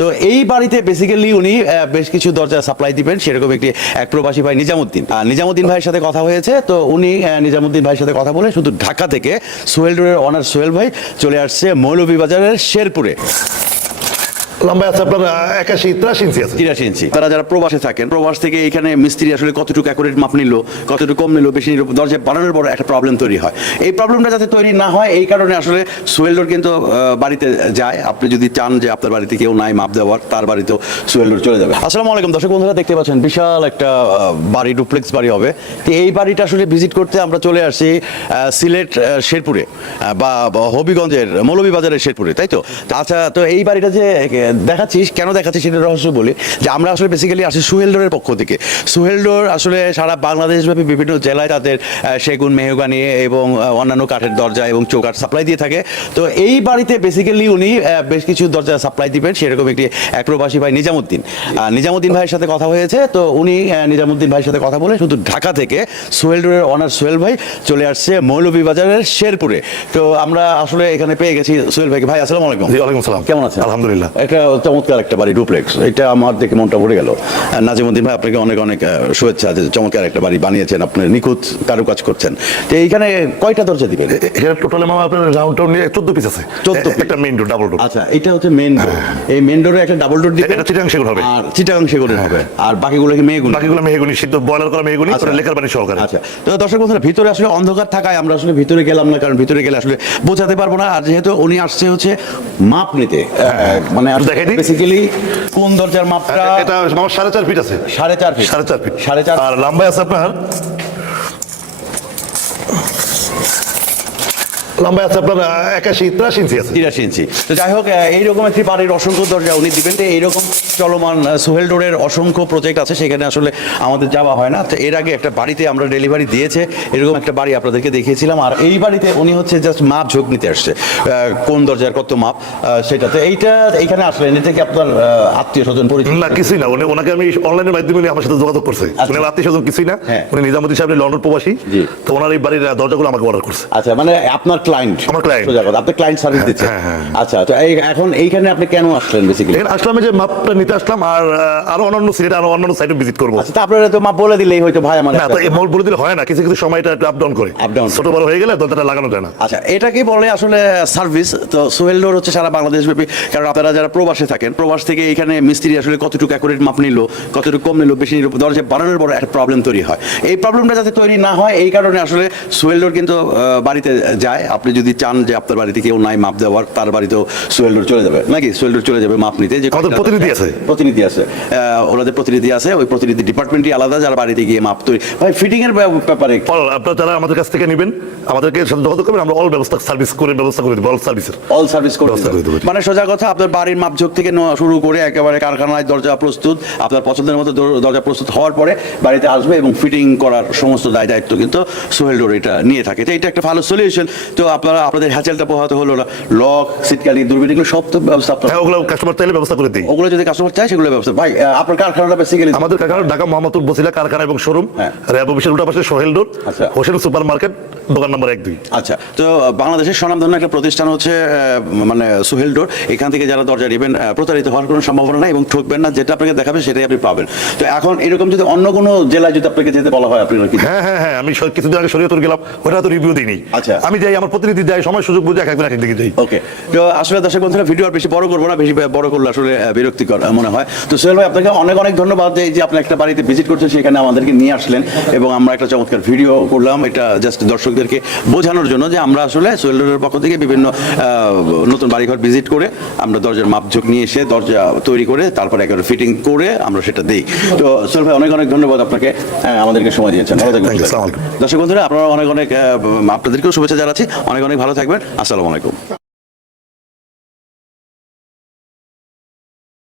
তো এই বাড়িতে বেসিক্যালি উনি বেশ কিছু দরজা সাপ্লাই দিবেন, সেরকম এক প্রবাসী ভাই নিজামুদ্দিন ভাইয়ের সাথে কথা হয়েছে। তো উনি নিজামুদ্দিন ভাইয়ের সাথে কথা বলে শুধু ঢাকা থেকে সোহেল ডোরের অনার সোহেল ভাই চলে আসছে মৌলভীবাজারের শেরপুরে। লম্বা আছে আপনার 81-83 ইঞ্চি আছে। 83 ইঞ্চি। তারা যারা প্রবাসে থাকেন, প্রবাস থেকে এখানে মিস্ত্রি আসলে কতটুকু অ্যাকুরেট মাপ নিল, কতটুকু কম নিল, বেশি নিল, দরজা বানানোর পর একটা প্রবলেম তৈরি হয়। এই প্রবলেমটা যাতে তৈরি না হয় এই কারণে আসলে সোহেল ডোর কিন্তু বাড়িতে যায়। আপনি যদি চান যে আপনার বাড়িতে কেউ নাই মাপ দেওয়ার, তার বাড়িতেও সোহেল ডোর চলে যাবে। আসসালামু আলাইকুম দর্শক বন্ধুরা, দেখতে পাচ্ছেন বিশাল একটা বাড়ি, ডুপ্লেক্স বাড়ি হবে। তো এই বাড়িটা আসলে ভিজিট করতে আমরা চলে আসছি সিলেট শেরপুরে বা হবিগঞ্জের মৌলভীবাজারের শেরপুরে, তাই তো? আচ্ছা, তো এই বাড়িটা যে দেখাচ্ছিস, কেন দেখাচ্ছিস সেটা রহস্য বলি যে আমরা আসলে বেসিক্যালি আসি সোহেল ডোরের পক্ষ থেকে। সোহেল ডোর আসলে সারা বাংলাদেশব্যাপী বিভিন্ন জেলায় তাদের সেগুন, মেহগানি এবং অন্যান্য কাঠের দরজা এবং চৌকাঠ সাপ্লাই দিয়ে থাকে। তো এই বাড়িতে বেসিক্যালি উনি বেশ কিছু দরজা সাপ্লাই দিবেন, সেরকম এক প্রবাসী ভাই নিজামুদ্দিন ভাইয়ের সাথে কথা হয়েছে। তো উনি নিজামুদ্দিন ভাইয়ের সাথে কথা বলে শুধু ঢাকা থেকে সোহেল ডোরের অনার সোহেল ভাই চলে আসছে মৌলভীবাজারের শেরপুরে। তো আমরা আসলে এখানে পেয়ে গেছি সোহেল ভাইকে। ভাই আসসালামু আলাইকুম। ওয়ালাইকুম সালাম। কেমন আছেন? আলহামদুলিল্লাহ। একটা চমৎকার একটা বাড়ি, ডুপ্লেক্স। এটা আমার দেখে মনটা ভরে গেল। নাজিমুদ্দিন ভাই, আপনাকে অনেক অনেক শুভেচ্ছা যে চমৎকার একটা বাড়ি বানিয়েছেন, আপনি নিখুঁত কারুকাজ করছেন। তো এইখানে কয়টা দরজা দিবেন? এখানে টোটালি মামা আপনার রাউন্ড টাউন নিয়ে 14 পিস আছে। 14 একটা মেইন ডোর, ডাবল ডোর। আচ্ছা, এটা হচ্ছে মেইন ডোর। এই মেইন ডোরে একটা ডাবল ডোর দিবেন। এটা চিটাগাং সেগুন হবে। আর চিটাগাং সেগুনের হবে। আর বাকিগুলো কি মেহগুনি? বাকিগুলো মেহগুনি, সিদ্ধ বয়লার করা মেহগুনি, আর লেকার পানি সহকারে। আচ্ছা, তো দর্শক বন্ধুরা, ভিতরে আসলে অন্ধকার থাকায় আমরা আসলে ভিতরে গেলাম না, কারণ ভিতরে গেলে আসলে বোঝাতে পারবো না। আর যেহেতু উনি আসছে হচ্ছে মাপ নিতে, মানে বেসিক্যালি কোন দরজার মাপটা? এটা আমার 4.5 ফিট আছে। 4.5 ফিট। 4.5 ফিট। 4.5। আর লম্বায় আছে আপনার লম্বায় আছে আপনার 81-83 ইঞ্চি আছে। 83 ইঞ্চি। তো যাই হোক, এইরকম একটি বাড়ির অসংখ্য দরজা উনি দিবেন। তো এইরকম চলমান সোহেল ডোরের অসংখ্য প্রজেক্ট আছে, সেখানে আসলে আমাদের যাওয়া হয় না। তো এর আগে একটা বাড়িতে আমরা ডেলিভারি দিয়েছে, এরকম একটা বাড়ি আপনাদেরকে দেখিয়েছিলাম। আর এই বাড়িতে উনি হচ্ছে জাস্ট মাপ ঝোঁক নিতে আসছে, কোন দরজার কত মাপ সেটাতে। এইখানে আসলেন, এটা কি আপনার আত্মীয় স্বজন পরিচিত? না, কিছুই না। ওনাকে আমি অনলাইনের মাধ্যমে আমার সাথে যোগাযোগ করছে। উনি আত্মীয় স্বজন কিছুই না। উনি নিজামুদ্দিন সাহেব লন্ডন প্রবাসী। তো ওনার এই বাড়ির দরজাগুলো আমাকে অর্ডার করছে। আচ্ছা, মানে আপনার ক্লায়েন্ট? আমার ক্লায়েন্ট। আপনি ক্লায়েন্ট সার্ভিস দিচ্ছেন? আচ্ছা, তো এখন এইখানে আপনি কেন আসলেন বেসিক্যালি? এখানে আসলাম যে মাপটা নিতে আসলাম, আর আরো অন্যান্য সিলেট আরো অন্যান্য সাইটে ভিজিট করবো। আচ্ছা, তো আপনারা তো মাপ বলে দিলেই হয়তো ভাই আমার। না, তো এই বলে দিলে হয় না, কিছু কিছু সময়টা একটু আপ ডাউন করে, ছোট বড় হয়ে গেলে দরজাটা লাগানো যায় না। আচ্ছা, এটাকে বলে আসলে সার্ভিস। তো সোহেল ডোর হচ্ছে সারা বাংলাদেশ ব্যাপী, কারণ আপনারা যারা প্রবাসে থাকেন, প্রবাস থেকে এখানে মিস্ত্রি আসলে কতটুকু অ্যাকুরেট মাপ নিল, কতটুকু কম নিল, বেশি নিল, দরজা বানানোর পর একটা প্রবলেম তৈরি হয়। এই প্রবলেমটা যাতে তৈরি না হয় এই কারণে আসলে সোহেল ডোর কিন্তু বাড়িতে যায়। আপনি যদি চান যে আপনার বাড়িতে কেউ নাই মাপ দেওয়ার, তার বাড়িতেও সোহেল ডোর চলে যাবে, নাকি সোহেল ডোর চলে যাবে মাপ নিতে। যে আমাদের প্রতিনিধি আছে, ওনাদের প্রতিনিধি আছে, ওই প্রতিনিধি ডিপার্টমেন্টই আলাদা, যারা বাড়িতে গিয়ে মাপ তৈরি। ভাই, ফিটিং এর ব্যাপারে আপনারা যারা আমাদের কাছ থেকে নেবেন, আমাদেরকে যোগাযোগ করবেন, আমরা অল ব্যবস্থা সার্ভিস করে ব্যবস্থা করে দেবো। অল সার্ভিস করে দেবো। মানে সোজা কথা, আপনার বাড়ির মাপঝোঁক থেকে শুরু করে একেবারে কারখানায় দরজা প্রস্তুত, আপনার পছন্দের মতো দরজা প্রস্তুত হওয়ার পরে বাড়িতে আসবে এবং ফিটিং করার সমস্ত দায়িত্ব কিন্তু সোহেল ডোর এটা নিয়ে থাকে। তো এটা একটা ভালো সলিউশন। তো আপনাদের হ্যাচেলটা পোহাতে হলো না, লক, সিটকালি, দূরবীন, এগুলো সব তো ব্যবস্থা আপনারা? ওগুলো কাস্টমার চাইলে ব্যবস্থা করে দিই। ওগুলো যদি কাস্টমার চায় সেগুলো ব্যবস্থা। ভাই, আপনার কারখানাটা বেসিক্যালি? আমাদের কারখানা ঢাকা মোহাম্মদপুর বসিলা কারখানা এবং শোরুম, র্যাব অফিসের উল্টা পাশে সোহেল ডোর, হোসেন সুপার মার্কেট, দোকান নম্বর 1-2। আচ্ছা, তো বাংলাদেশের স্বনামধন্য একটা প্রতিষ্ঠান হচ্ছে মানে সোহেল ডোর। এখান থেকে যারা দরজা নেবেন প্রতারিত হওয়ার কোনো সম্ভাবনা নাই এবং ঠকবেন না। যেটা আপনাকে দেখাবে সেটাই আপনি পাবেন। তো এখন এরকম যদি অন্য কোনো জেলায় যদি আপনাকে যেতে বলা হয়, আপনি কি? হ্যাঁ, আমি কিছুদিন আগে শরীয়তপুর গেলাম, ওটা তো রিভিউ দিইনি। আচ্ছা, আমি যাই, আমার প্রতিনিধি যাই, সময় সুযোগ বুঝে একদিন এক দিকে যাই। ওকে, তো আসলে দর্শক বন্ধুরা, ভিডিও আর বেশি বড় করবো না, বেশি বড় করলে আসলে বিরক্তিকর মনে হয়। তো সোহেল ভাই, আপনাকে অনেক অনেক ধন্যবাদ যে আপনি একটা বাড়িতে ভিজিট করছেন, সেখানে আমাদেরকে নিয়ে আসলেন এবং আমরা একটা চমৎকার ভিডিও করলাম। এটা জাস্ট দর্শকদেরকে বোঝানোর জন্য যে আমরা আসলে সোহেল ডোরের পক্ষ থেকে বিভিন্ন নতুন বাড়িঘর ভিজিট করে আমরা দরজার মাপঝোঁক নিয়ে এসে দরজা তৈরি করে তারপরে একেবারে ফিটিং করে আমরা সেটা দিই। তো সোহেল ভাই, অনেক অনেক ধন্যবাদ আপনাকে, আমাদেরকে সময় দিয়েছেন। দর্শক বন্ধুরা, আপনারা অনেক অনেক আপনাদেরকেও শুভেচ্ছা জানাচ্ছি। অনেক অনেক ভালো থাকবেন। আসসালামু আলাইকুম।